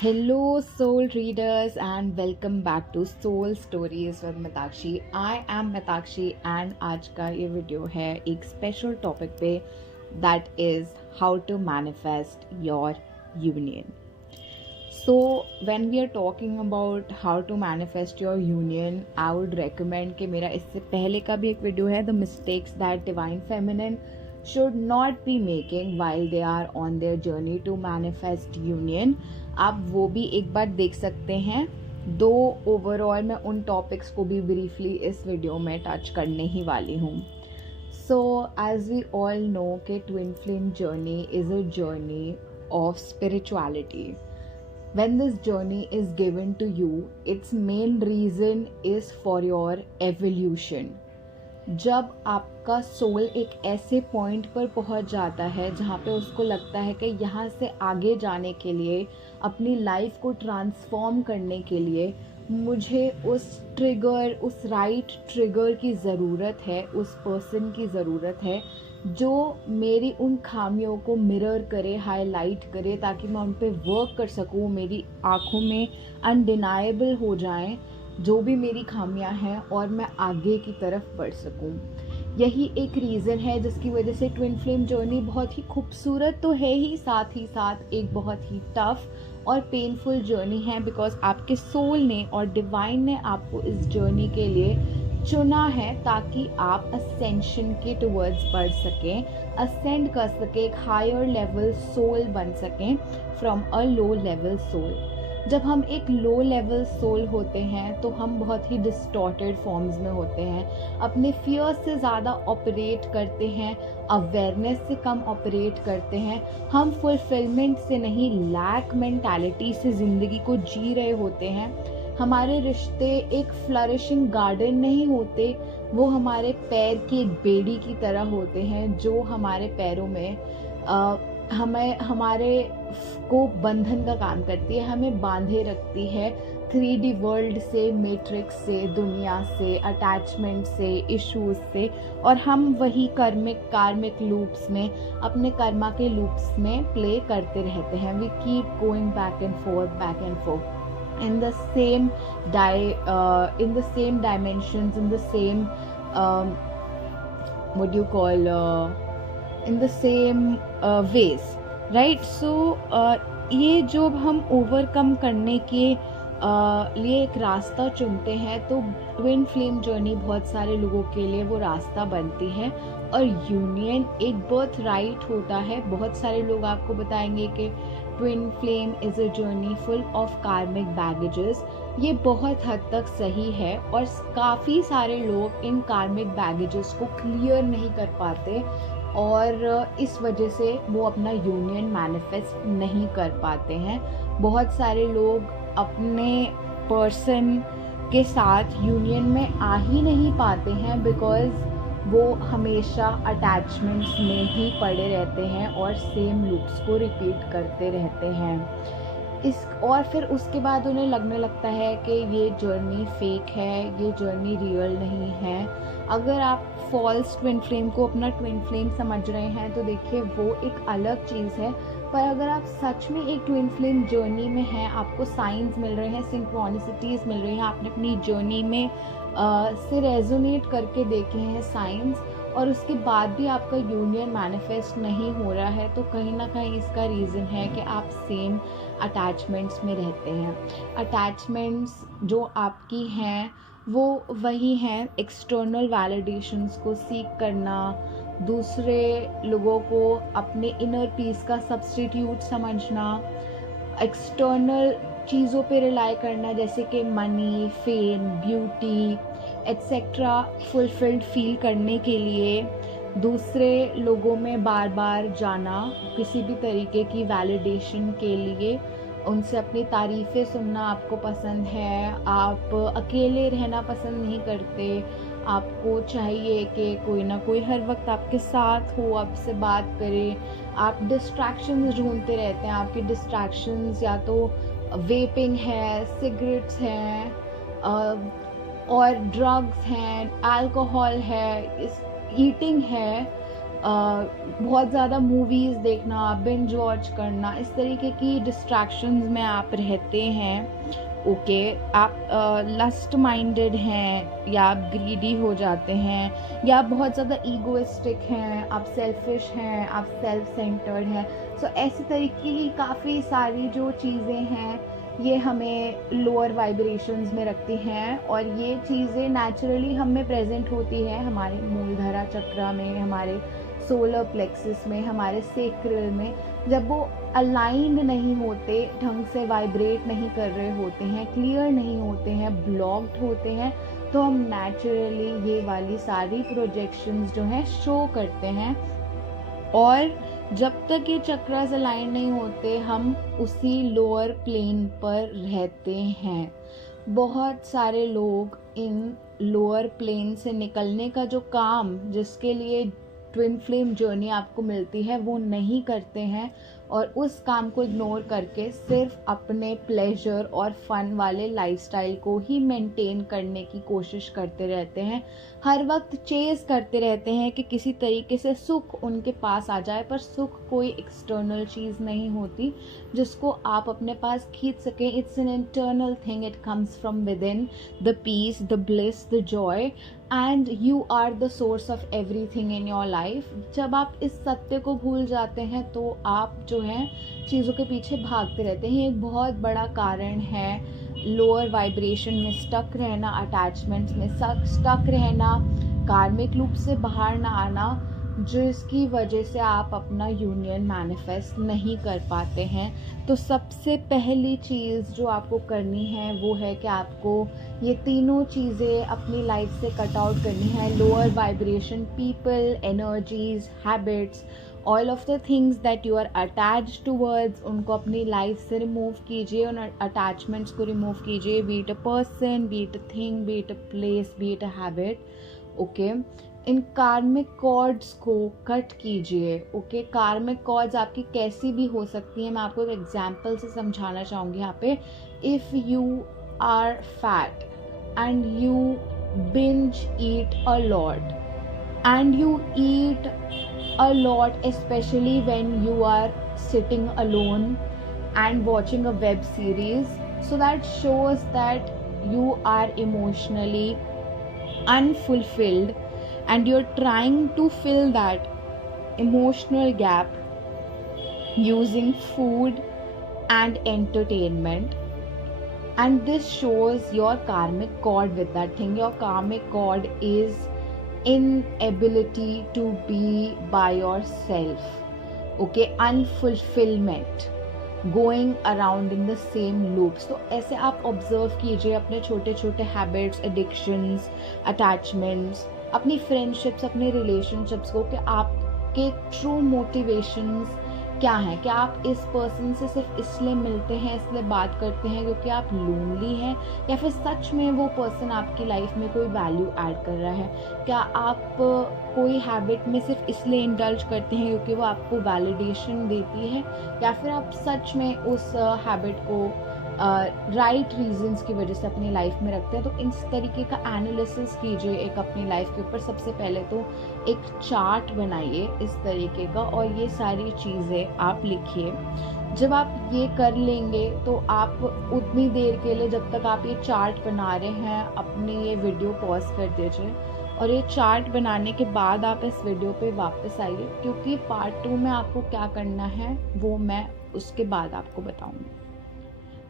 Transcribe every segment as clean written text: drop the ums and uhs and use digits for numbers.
Hello, soul readers, and welcome back to Soul Stories with Mitakshi. I am Mitakshi, and आज का ये video है एक special topic पे that is how to manifest your union. So when we are talking about how to manifest your union, I would recommend कि मेरा इससे पहले का भी एक वीडियो है The mistakes that divine feminine should not be making while they are on their journey to manifest union. आप वो भी एक बार देख सकते हैं। दो ओवरऑल मैं उन टॉपिक्स को भी ब्रीफली इस वीडियो में टच करने ही वाली हूँ। So as we all know कि twin flame journey is a journey of spirituality. When this journey is given to you, its main reason is for your evolution. जब आपका सोल एक ऐसे पॉइंट पर पहुंच जाता है जहाँ पे उसको लगता है कि यहाँ से आगे जाने के लिए, अपनी लाइफ को ट्रांसफॉर्म करने के लिए मुझे उस ट्रिगर, उस राइट ट्रिगर की ज़रूरत है, उस पर्सन की ज़रूरत है जो मेरी उन खामियों को मिरर करे, हाईलाइट करे, ताकि मैं उन पे वर्क कर सकूँ, मेरी आँखों में अनडिनाएबल हो जाएं जो भी मेरी खामियां हैं और मैं आगे की तरफ बढ़ सकूं. यही एक रीज़न है जिसकी वजह से ट्विन फ्लेम जर्नी बहुत ही खूबसूरत तो है ही, साथ ही साथ एक बहुत ही टफ और पेनफुल जर्नी है. बिकॉज आपके सोल ने और डिवाइन ने आपको इस जर्नी के लिए चुना है ताकि आप असेंशन के टुवर्ड्स बढ़ सकें, असेंड कर सकें, एक हायर लेवल सोल बन सकें from a low level soul. जब हम एक लो लेवल सोल होते हैं तो हम बहुत ही डिस्टॉर्टेड फॉर्म्स में होते हैं, अपने फियर से ज़्यादा ऑपरेट करते हैं, अवेयरनेस से कम ऑपरेट करते हैं, हम फुलफिलमेंट से नहीं लैक मेंटालिटी से ज़िंदगी को जी रहे होते हैं. हमारे रिश्ते एक फ्लरिशिंग गार्डन नहीं होते, वो हमारे पैर की एक बेड़ी की तरह होते हैं जो हमारे पैरों में हमारे को बंधन का काम करती है, हमें बांधे रखती है 3D वर्ल्ड से, मैट्रिक्स से, दुनिया से, अटैचमेंट से, इश्यूज से. और हम वही कार्मिक लूप्स में, अपने कर्मा के लूप्स में प्ले करते रहते हैं. We keep going back and forth in the same dimensions, in the same what do you call in the same ways, right? So ये जो हम ओवरकम करने के लिए एक रास्ता चुनते हैं तो ट्विन फ्लेम जर्नी बहुत सारे लोगों के लिए वो रास्ता बनती है. और यूनियन एक बर्थ राइट होता है. बहुत सारे लोग आपको बताएंगे कि twin flame is a journey full of कार्मिक बैगेजेस. ये बहुत हद तक सही है और काफ़ी सारे लोग इन कार्मिक बैगेजेस को क्लियर नहीं कर पाते और इस वजह से वो अपना यूनियन मैनिफेस्ट नहीं कर पाते हैं. बहुत सारे लोग अपने पर्सन के साथ यूनियन में आ ही नहीं पाते हैं बिकॉज़ वो हमेशा अटैचमेंट्स में ही पड़े रहते हैं और सेम लूप्स को रिपीट करते रहते हैं. और फिर उसके बाद उन्हें लगने लगता है कि ये जर्नी फेक है, ये जर्नी रियल नहीं है. अगर आप फॉल्स ट्विन फ्लेम को अपना ट्विन फ्लेम समझ रहे हैं तो देखिए वो एक अलग चीज़ है. पर अगर आप सच में एक ट्विन फ्लेम जर्नी में हैं, आपको साइंस मिल रहे हैं, सिंक्रोनिसिटीज़ मिल रही हैं, आपने अपनी जर्नी में से रेजोनेट करके देखे हैं साइंस, और उसके बाद भी आपका यूनियन मैनिफेस्ट नहीं हो रहा है, तो कहीं ना कहीं इसका रीज़न है कि आप सेम अटैचमेंट्स में रहते हैं. अटैचमेंट्स जो आपकी हैं वो वही हैं, एक्सटर्नल वैलिडेशंस को सीख करना, दूसरे लोगों को अपने इनर पीस का सब्स्टिट्यूट समझना, एक्सटर्नल चीज़ों पे रिलाई करना जैसे कि money, fame, beauty etcetera fulfilled feel करने के लिए दूसरे लोगों में बार बार जाना, किसी भी तरीके की वैलिडेशन के लिए. उनसे अपनी तारीफ़ें सुनना आपको पसंद है, आप अकेले रहना पसंद नहीं करते, आपको चाहिए कि कोई ना कोई हर वक्त आपके साथ हो, आपसे बात करे. आप डिस्ट्रैक्शंस ढूंढते रहते हैं. आपकी डिस्ट्रैक्शंस या तो वेपिंग है, सिगरेट्स हैं और ड्रग्स हैं, अल्कोहल है, ईटिंग है, बहुत ज़्यादा मूवीज़ देखना, बिंज वॉच करना, इस तरीके की डिस्ट्रैक्शंस में आप रहते हैं, ओके, आप लस्ट माइंडेड हैं या आप ग्रीडी हो जाते हैं या आप बहुत ज़्यादा ईगोइस्टिक हैं, आप सेल्फिश हैं, आप सेल्फ सेंटर्ड हैं, सो ऐसी तरीके की काफ़ी सारी जो चीज़ें हैं ये हमें लोअर वाइब्रेशंस में रखती हैं और ये चीज़ें नेचुरली हम में प्रेजेंट होती है हमारे मूलधरा चक्र में, हमारे सोलर प्लेक्सिस में, हमारे सेक्रल में। जब वो अलाइंड नहीं होते, ढंग से वाइब्रेट नहीं कर रहे होते हैं, क्लियर नहीं होते हैं, ब्लॉक्ड होते हैं, तो हम नेचुरली ये वाली सारी प्रोजेक्शंस जो हैं शो करते हैं। और जब तक ये चक्रास अलाइन नहीं होते हम उसी लोअर प्लेन पर रहते हैं। बहुत सारे लोग इन लोअर प्लेन से निकलने का जो काम, जिसके लिए ट्विन फ्लेम जर्नी आपको मिलती है, वो नहीं करते हैं और उस काम को इग्नोर करके सिर्फ अपने प्लेजर और फन वाले लाइफस्टाइल को ही मेंटेन करने की कोशिश करते रहते हैं। हर वक्त चेज करते रहते हैं कि किसी तरीके से सुख उनके पास आ जाए, पर सुख कोई एक्सटर्नल चीज़ नहीं होती जिसको आप अपने पास खींच सकें। It's an internal thing, it comes from within, the peace, the bliss, the joy, and you are the source of everything in your life. जब आप इस सत्य को भूल जाते हैं तो आप जो हैं चीज़ों के पीछे भागते रहते हैं। एक बहुत बड़ा कारण है लोअर वाइब्रेशन में स्टक रहना, अटैचमेंट्स में स्टक रहना, कार्मिक लूप से बाहर ना आना, जिसकी वजह से आप अपना यूनियन मैनिफेस्ट नहीं कर पाते हैं। तो सबसे पहली चीज़ जो आपको करनी है वो है कि आपको ये तीनों चीज़ें अपनी लाइफ से कट आउट करनी है। Lower vibration people, energies, habits, all of the things that you are attached towards, उनको अपनी लाइफ से रिमूव कीजिए, उन अटैचमेंट्स को रिमूव कीजिए, be it a person, be it a thing, be it a place, be it a habit, okay. इन karmic cords को cut कीजिए, ओके। कार्मिक कॉर्ड्स आपकी कैसी भी हो सकती हैं, मैं आपको एक एग्जाम्पल से समझाना चाहूँगी यहाँ पे। If you are fat and you binge eat a lot and you eat a lot, especially when you are sitting alone and watching a web series, so that shows that you are emotionally unfulfilled and you're trying to fill that emotional gap using food and entertainment, and this shows your karmic cord with that thing. Your karmic cord is inability to be by yourself, okay, unfulfillment, going around in the same loops. तो ऐसे आप observe कीजिए अपने छोटे छोटे habits, addictions, attachments, अपनी friendships, अपने relationships को, कि आपके ट्रू मोटिवेशंस क्या है। क्या आप इस पर्सन से सिर्फ इसलिए मिलते हैं, इसलिए बात करते हैं क्योंकि आप लोनली हैं, या फिर सच में वो पर्सन आपकी लाइफ में कोई वैल्यू ऐड कर रहा है। क्या आप कोई हैबिट में सिर्फ इसलिए इंडल्ज करते हैं क्योंकि वो आपको वैलिडेशन देती है, या फिर आप सच में उस हैबिट को राइट रीजंस की वजह से अपनी लाइफ में रखते हैं। तो इस तरीके का एनालिसिस कीजिए एक अपनी लाइफ के ऊपर। सबसे पहले तो एक चार्ट बनाइए इस तरीके का और ये सारी चीज़ें आप लिखिए। जब आप ये कर लेंगे तो आप उतनी देर के लिए, जब तक आप ये चार्ट बना रहे हैं, अपनी ये वीडियो पॉज कर दीजिए और ये चार्ट बनाने के बाद आप इस वीडियो पे वापस आइए, क्योंकि पार्ट 2 में आपको क्या करना है वो मैं उसके बाद आपको बताऊंगी।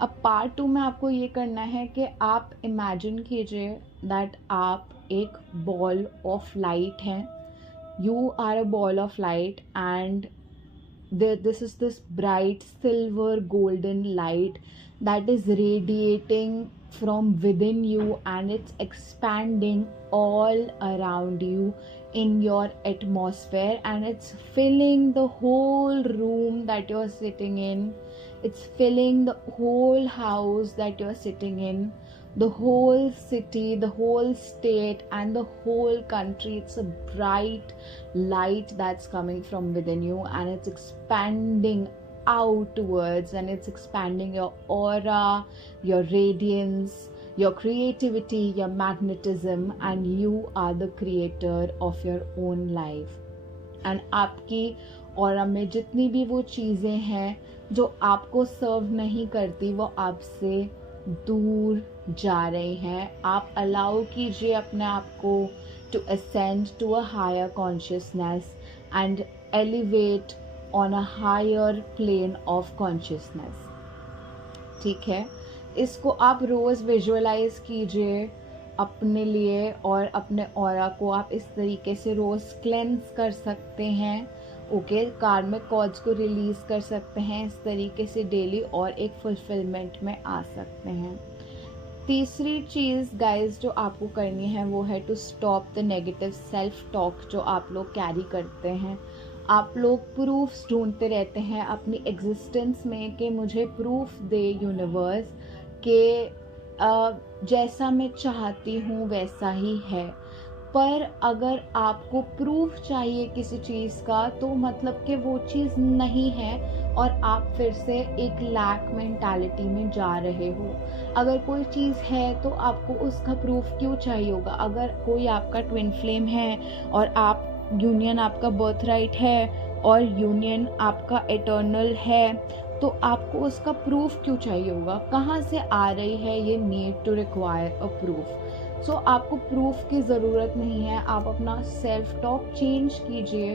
अब पार्ट 2 में आपको ये करना है कि आप इमेजिन कीजिए दैट आप एक बॉल ऑफ लाइट हैं। You are a ball of light and this is this bright silver golden light that is radiating from within you, and it's expanding all around you in your atmosphere, and it's filling the whole room that you're sitting in. It's filling the whole house that you're sitting in, the whole city, the whole state, and the whole country. It's a bright light that's coming from within you, and it's expanding outwards, and it's expanding your aura, your radiance, your creativity, your magnetism, and you are the creator of your own life. And आपकी aura में जितनी भी वो चीज़ें हैं जो आपको सर्व नहीं करती वो आपसे दूर जा रही हैं. आप अलाउ कीजिए अपने आप को to ascend to a higher consciousness and elevate on a higher plane of consciousness. ठीक है, इसको आप रोज़ विजुअलाइज कीजिए अपने लिए, और अपने ऑरा को आप इस तरीके से रोज़ क्लेंस कर सकते हैं. ओके, कार्मिक कॉर्ड्स को रिलीज़ कर सकते हैं इस तरीके से डेली, और एक फुलफिलमेंट में आ सकते हैं. तीसरी चीज़ गाइज जो आपको करनी है वो है to stop the negative self talk जो आप लोग कैरी करते हैं. आप लोग प्रूफ्स ढूंढते रहते हैं अपनी एग्जिस्टेंस में कि मुझे प्रूफ दे यूनिवर्स कि जैसा मैं चाहती हूँ वैसा ही है. पर अगर आपको प्रूफ चाहिए किसी चीज़ का तो मतलब कि वो चीज़ नहीं है और आप फिर से एक लैक मेंटालिटी में जा रहे हो. अगर कोई चीज़ है तो आपको उसका प्रूफ क्यों चाहिए होगा. अगर कोई आपका ट्विन फ्लेम है और आप यूनियन आपका बर्थ राइट है और यूनियन आपका एटर्नल है, तो आपको उसका प्रूफ क्यों चाहिए होगा. कहाँ से आ रही है ये need to require a proof. So आपको प्रूफ की ज़रूरत नहीं है. आप अपना सेल्फ टॉक चेंज कीजिए.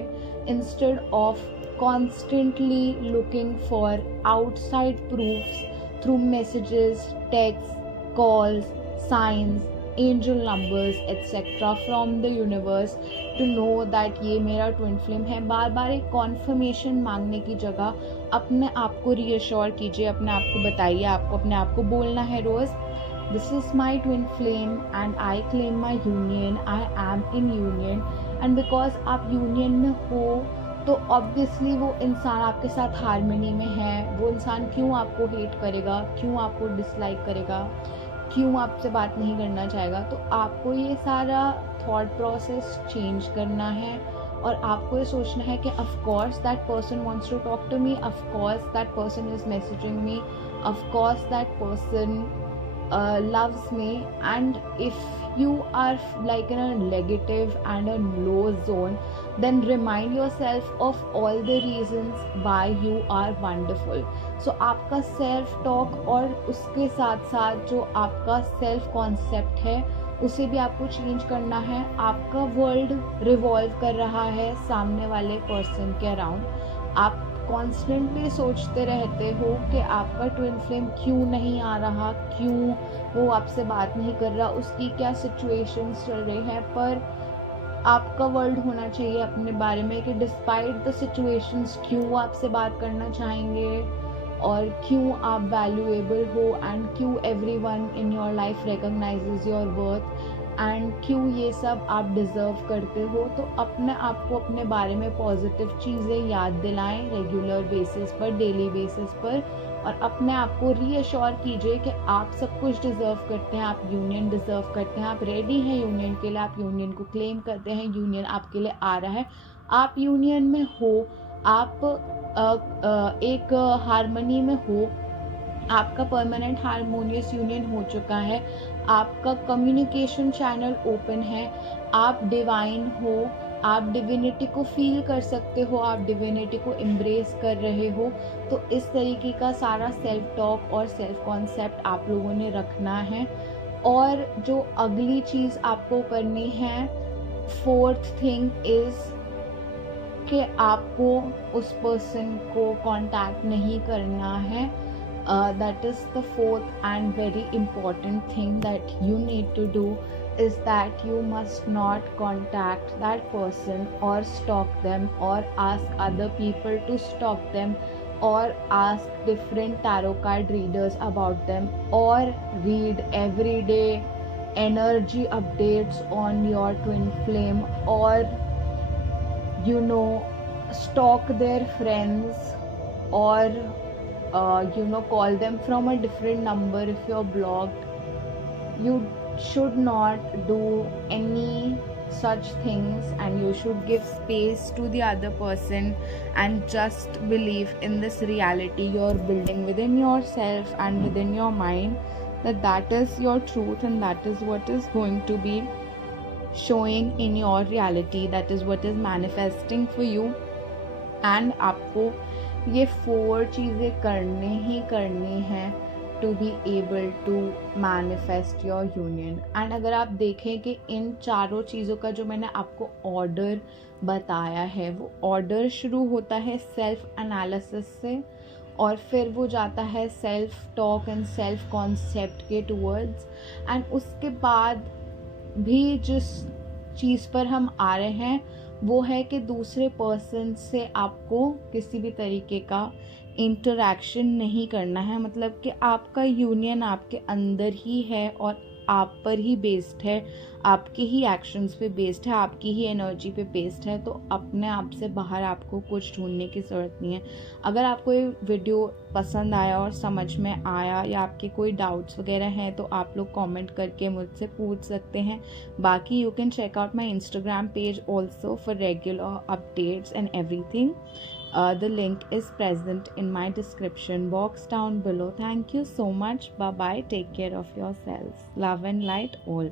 Instead of constantly looking for outside proofs through messages, text, calls, science, angel numbers etcetera from the universe to know that ये मेरा ट्विन फ्लेम है. बार बार एक कॉन्फर्मेशन मांगने की जगह अपने आप को रीअश्योर कीजिए. अपने आप को बताइए, आपको अपने आप को बोलना है रोज़, this is my twin flame and I claim my union, I am in union. and because आप यूनियन में हो तो ऑब्वियसली वो इंसान आपके साथ हार्मनी में है. वो इंसान क्यों आपको हेट करेगा, क्यों आपको डिसलाइक करेगा, क्यों आपसे बात नहीं करना चाहेगा. तो आपको ये सारा थॉट प्रोसेस चेंज करना है और आपको ये सोचना है कि of course that person wants to talk to me, of course that person is messaging me, of course that person loves me. And if you are like in a negative and a low zone, then remind yourself of all the reasons why you are wonderful. So आपका self talk और उसके साथ साथ जो आपका self concept है उसे भी आपको चेंज करना है. आपका वर्ल्ड रिवॉल्व कर रहा है सामने वाले पर्सन के अराउंड. आप कॉन्स्टेंटली सोचते रहते हो कि आपका ट्विन फ्लेम क्यों नहीं आ रहा, क्यों वो आपसे बात नहीं कर रहा, उसकी क्या सिचुएशंस चल रही हैं. पर आपका वर्ल्ड होना चाहिए अपने बारे में कि डिस्पाइट द सिचुएशंस क्यों वो आपसे बात करना चाहेंगे और क्यों आप वैल्यूएबल हो एंड क्यों everyone in your life recognises your worth and क्यों ये सब आप डिज़र्व करते हो. तो अपने आप को अपने बारे में पॉजिटिव चीज़ें याद दिलाएं रेगुलर बेसिस पर, डेली बेसिस पर, और अपने आप को रीअश्योर कीजिए कि आप सब कुछ डिज़र्व करते हैं. आप यूनियन डिज़र्व करते हैं, आप रेडी हैं यूनियन के लिए, आप यूनियन को क्लेम करते हैं, यूनियन आपके लिए आ रहा है, आप यूनियन में हो, आप एक हारमोनी में हो, आपका परमानेंट हारमोनियस यूनियन हो चुका है, आपका कम्युनिकेशन चैनल ओपन है, आप डिवाइन हो, आप डिविनिटी को फील कर सकते हो, आप डिविनिटी को एम्ब्रेस कर रहे हो. तो इस तरीके का सारा सेल्फ टॉक और सेल्फ कॉन्सेप्ट आप लोगों ने रखना है. और जो अगली चीज़ आपको करनी है, फोर्थ थिंग इज़ कि आपको उस पर्सन को कांटेक्ट नहीं करना है. That is the fourth and very important thing that you need to do, is that you must not contact that person or stalk them or ask other people to stalk them or ask different tarot card readers about them or read every day energy updates on your twin flame or stalk their friends or call them from a different number if you're blocked. You should not do any such things and you should give space to the other person and just believe in this reality you're building within yourself and within your mind, that is your truth and that is what is going to be showing in your reality, that is what is manifesting for you. And आपको ये 4 चीज़ें करनी हैं to be able to manifest your union. And अगर आप देखें कि इन चारों चीज़ों का जो मैंने आपको ऑर्डर बताया है, वो ऑर्डर शुरू होता है सेल्फ एनालिसिस से, और फिर वो जाता है self talk and self concept के टूवर्ड्स. एंड उसके बाद भी जिस चीज़ पर हम आ रहे हैं वो है कि दूसरे पर्सन से आपको किसी भी तरीके का इंटरेक्शन नहीं करना है. मतलब कि आपका यूनियन आपके अंदर ही है और आप पर ही बेस्ड है, आपके ही एक्शंस पे बेस्ड है, आपकी ही एनर्जी पे बेस्ड है. तो अपने आप से बाहर आपको कुछ ढूंढने की ज़रूरत नहीं है. अगर आपको ये वीडियो पसंद आया और समझ में आया या आपके कोई डाउट्स वगैरह हैं तो आप लोग कमेंट करके मुझसे पूछ सकते हैं. बाकी you can check out my Instagram page also for regular updates and everything. The link is present in my description box down below. Thank you so much. Bye bye. Take care of yourselves. Love and light all.